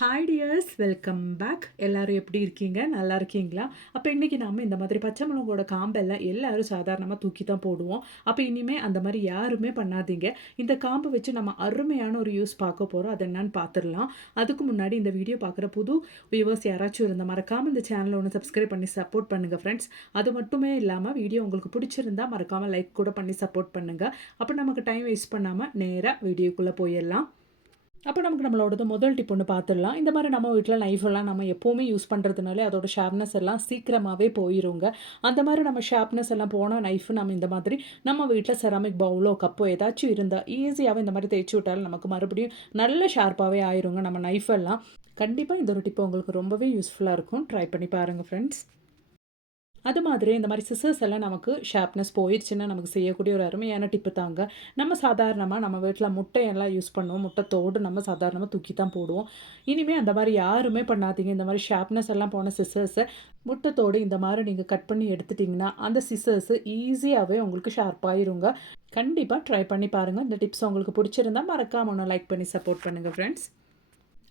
Hi tears welcome back எல்லோரும் எப்படி இருக்கீங்க? நல்லா இருக்கீங்களா? அப்போ இன்றைக்கி நாம் இந்த மாதிரி பச்சை மிளகோட காம்பெல்லாம் எல்லோரும் சாதாரணமாக தூக்கி தான் போடுவோம். அப்போ இனிமேல் அந்த மாதிரி யாருமே பண்ணாதீங்க. இந்த காம்பை வச்சு நம்ம அருமையான ஒரு யூஸ் பார்க்க போகிறோம் அது என்னன்னு பார்த்துடலாம். அதுக்கு முன்னாடி இந்த வீடியோ பார்க்குற புது வியூவர்ஸ் யாராச்சும் இருந்த மறக்காமல் இந்த சேனலை ஒன்று சப்ஸ்கிரைப் பண்ணி சப்போர்ட் பண்ணுங்கள் ஃப்ரெண்ட்ஸ் அது மட்டுமே இல்லாமல் வீடியோ உங்களுக்கு பிடிச்சிருந்தா மறக்காமல் லைக் கூட பண்ணி சப்போர்ட் பண்ணுங்கள் அப்போ நமக்கு டைம் வேஸ்ட் பண்ணாமல் நேராக வீடியோக்குள்ளே போயிடலாம். அப்போ நமக்கு நம்மளோடது முதல் டிப் ஒன்று பார்த்துடலாம் இந்த மாதிரி நம்ம வீட்டில் நைஃப் எல்லாம் நம்ம எப்போவுமே யூஸ் பண்ணுறதுனாலே அதோட ஷார்ப்னஸ் எல்லாம் சீக்கிரமாகவே போயிருங்க. அந்த மாதிரி நம்ம ஷார்ப்னஸ் எல்லாம் போனால் நைஃப் நம்ம இந்த மாதிரி நம்ம வீட்டில் செராமிக் பவுலோ கப்போ ஏதாச்சும் இருந்தால் ஈஸியாகவே இந்த மாதிரி தேய்ச்சி விட்டாலும் நமக்கு மறுபடியும் நல்ல ஷார்ப்பாகவே ஆயிருங்க நம்ம நைஃபெல்லாம் கண்டிப்பாக இந்த ஒரு டிப்பு உங்களுக்கு ரொம்பவே யூஸ்ஃபுல்லாக இருக்கும். ட்ரை பண்ணி பாருங்கள் ஃப்ரெண்ட்ஸ் அது மாதிரி இந்த மாதிரி சிசர்ஸ் எல்லாம் நமக்கு ஷார்ப்னஸ் போயிடுச்சுன்னா நமக்கு செய்யக்கூடிய ஒரு அருமையான டிப்பு தாங்க. நம்ம சாதாரணமாக நம்ம வீட்டில் முட்டையெல்லாம் யூஸ் பண்ணுவோம். முட்டைத்தோடு நம்ம சாதாரணமாக தூக்கி தான் போடுவோம். இனிமேல் அந்த மாதிரி யாருமே பண்ணாதீங்க. இந்த மாதிரி ஷார்ப்னஸ் எல்லாம் போன சிசர்ஸை முட்டைத்தோடு இந்த மாதிரி நீங்கள் கட் பண்ணி எடுத்துட்டிங்கன்னா அந்த சிசர்ஸு ஈஸியாகவே உங்களுக்கு ஷார்ப்பாயிருங்க கண்டிப்பாக ட்ரை பண்ணி பாருங்கள் இந்த டிப்ஸ் உங்களுக்கு பிடிச்சிருந்தா மறக்காமல் ஒன்று லைக் பண்ணி சப்போர்ட் பண்ணுங்கள் ஃப்ரெண்ட்ஸ்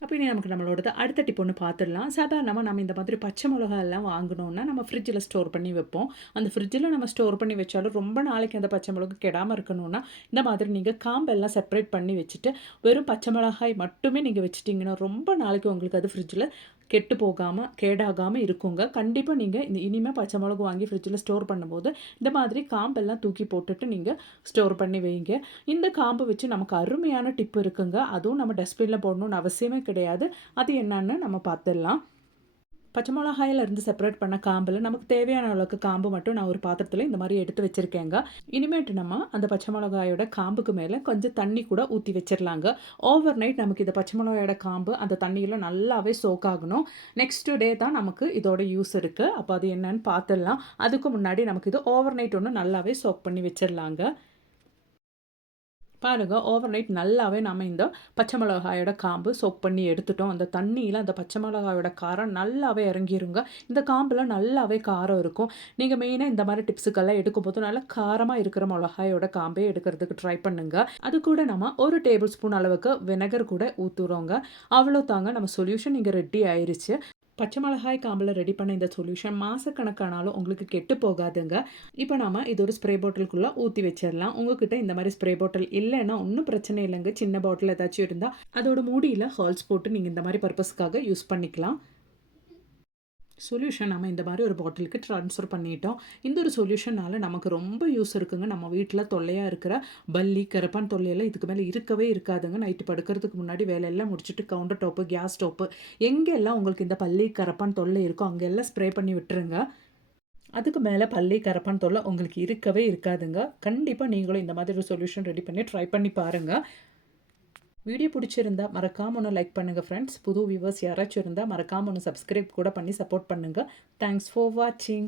அப்போ நமக்கு நம்மளோடது அடுத்த டிப் ஒன்று பார்த்துடலாம் சாதாரணமாக நம்ம இந்த மாதிரி பச்சை மிளகா எல்லாம் வாங்கினோன்னா நம்ம ஃப்ரிட்ஜில் ஸ்டோர் பண்ணி வைப்போம். அந்த ஃப்ரிட்ஜில் நம்ம ஸ்டோர் பண்ணி வச்சாலும் ரொம்ப நாளைக்கு அந்த பச்சை மிளகு கெடாமல் இருக்கணும்னா இந்த மாதிரி நீங்கள் காம்பெல்லாம் செப்பரேட் பண்ணி வச்சுட்டு வெறும் பச்சை மிளகாய் மட்டுமே நீங்கள் வச்சுட்டிங்கன்னா ரொம்ப நாளைக்கு உங்களுக்கு அது ஃப்ரிட்ஜில் கெட்டு போகாமல் கேடாகாமல் இருக்குங்க. கண்டிப்பாக நீங்கள் இந்த இனிமேல் பச்சை மிளகு வாங்கி ஃப்ரிட்ஜில் ஸ்டோர் பண்ணும்போது இந்த மாதிரி காம்பெல்லாம் தூக்கி போட்டுட்டு நீங்கள் ஸ்டோர் பண்ணி வைங்க. இந்த காம்பு வச்சு நமக்கு அருமையான டிப் இருக்குங்க. அதுவும் நம்ம டஸ்ட்பினில் போடணும்னு அவசியமே கிடையாது. அது என்னன்னு நம்ம பார்த்துடலாம். பச்சை மிளகாயில் இருந்து செப்பரேட் பண்ண காம்பில் நமக்கு தேவையான அளவுக்கு காம்பு மட்டும் நான் ஒரு பாத்திரத்தில் இந்த மாதிரி எடுத்து வச்சுருக்கேங்க. இனிமேட்டு நம்ம அந்த பச்சை மிளகாயோட காம்புக்கு மேலே கொஞ்சம் தண்ணி கூட ஊற்றி வச்சிடலாங்க ஓவர் நைட் நமக்கு இந்த பச்சை மிளகாயோட காம்பு அந்த தண்ணியில் நல்லாவே சோக் ஆகணும். நெக்ஸ்ட் டே தான் நமக்கு இதோட யூஸ் இருக்குது அப்போ அது என்னன்னு பார்த்துடலாம் அதுக்கு முன்னாடி நமக்கு இது ஓவர் நைட் ஒன்று நல்லாவே சோக் பண்ணி வச்சிடலாங்க பாருங்கள் ஓவர் நைட் நல்லாவே நம்ம இந்த பச்சை மிளகாயோட காம்பு சோப் பண்ணி எடுத்துட்டோம். அந்த தண்ணியில் அந்த பச்சை மிளகாயோட காரம் நல்லாவே இறங்கிருங்க. இந்த காம்பில் நல்லாவே காரம் இருக்கும். நீங்கள் மெயினாக இந்த மாதிரி டிப்ஸுக்கெல்லாம் எடுக்கும்போது நல்லா காரமாக இருக்கிற மிளகாயோட காம்பே எடுக்கிறதுக்கு ட்ரை பண்ணுங்கள் அது கூட நம்ம ஒரு டேபிள் ஸ்பூன் அளவுக்கு வினகர் கூட ஊற்றுறோங்க அவ்வளோ தாங்க நம்ம சொல்யூஷன் இங்கே ரெடி ஆயிடுச்சு பச்சை மிளகாய் காம்பில் ரெடி பண்ண இந்த சொல்யூஷன் மாதக்கணக்கானாலும் உங்களுக்கு கெட்டு போகாதுங்க. இப்போ நாம் இது ஒரு ஸ்ப்ரே பாட்டிலுக்குள்ளே ஊற்றி வச்சிடலாம். உங்ககிட்ட இந்த மாதிரி ஸ்ப்ரே பாட்டில் இல்லைன்னா ஒன்றும் பிரச்சனை இல்லைங்க. சின்ன பாட்டில் ஏதாச்சும் இருந்தால் அதோட மூடியில் ஹால்ஸ் போட்டு நீங்கள் இந்த மாதிரி பர்பஸ்க்காக யூஸ் பண்ணிக்கலாம். சொல்யூஷன் நம்ம இந்த மாதிரி ஒரு பாட்டிலுக்கு ட்ரான்ஸ்ஃபர் பண்ணிட்டோம். இந்த ஒரு சொல்யூஷனால் நமக்கு ரொம்ப யூஸ் இருக்குங்க. நம்ம வீட்டில் தொல்லையாக இருக்கிற பல்லி கரப்பான் தொல்லையெல்லாம் இதுக்கு மேலே இருக்கவே இருக்காதுங்க. நைட்டு படுக்கிறதுக்கு முன்னாடி வேலையெல்லாம் முடிச்சுட்டு கவுண்டர் டாப்பு கேஸ் ஸ்டோப்பு எங்கெல்லாம் உங்களுக்கு இந்த பல்லி கரப்பான் தொல்லை இருக்கோ அங்கெல்லாம் ஸ்ப்ரே பண்ணி விட்டுருங்க. அதுக்கு மேலே பள்ளி கரப்பான் தொல்லை உங்களுக்கு இருக்கவே இருக்காதுங்க. கண்டிப்பாக நீங்களும் இந்த மாதிரி ஒரு சொல்யூஷன் ரெடி பண்ணி ட்ரை பண்ணி பாருங்கள் வீடியோ பிடிச்சிருந்தா மறக்காம ஒன்று லைக் பண்ணுங்கள் ஃப்ரெண்ட்ஸ் புது வியூவர்ஸ் யாராச்சும் இருந்தால் மறக்காம ஒன்று சப்ஸ்கிரைப் கூட பண்ணி சப்போர்ட் பண்ணுங்கள் தேங்க்ஸ் ஃபார் வாட்சிங்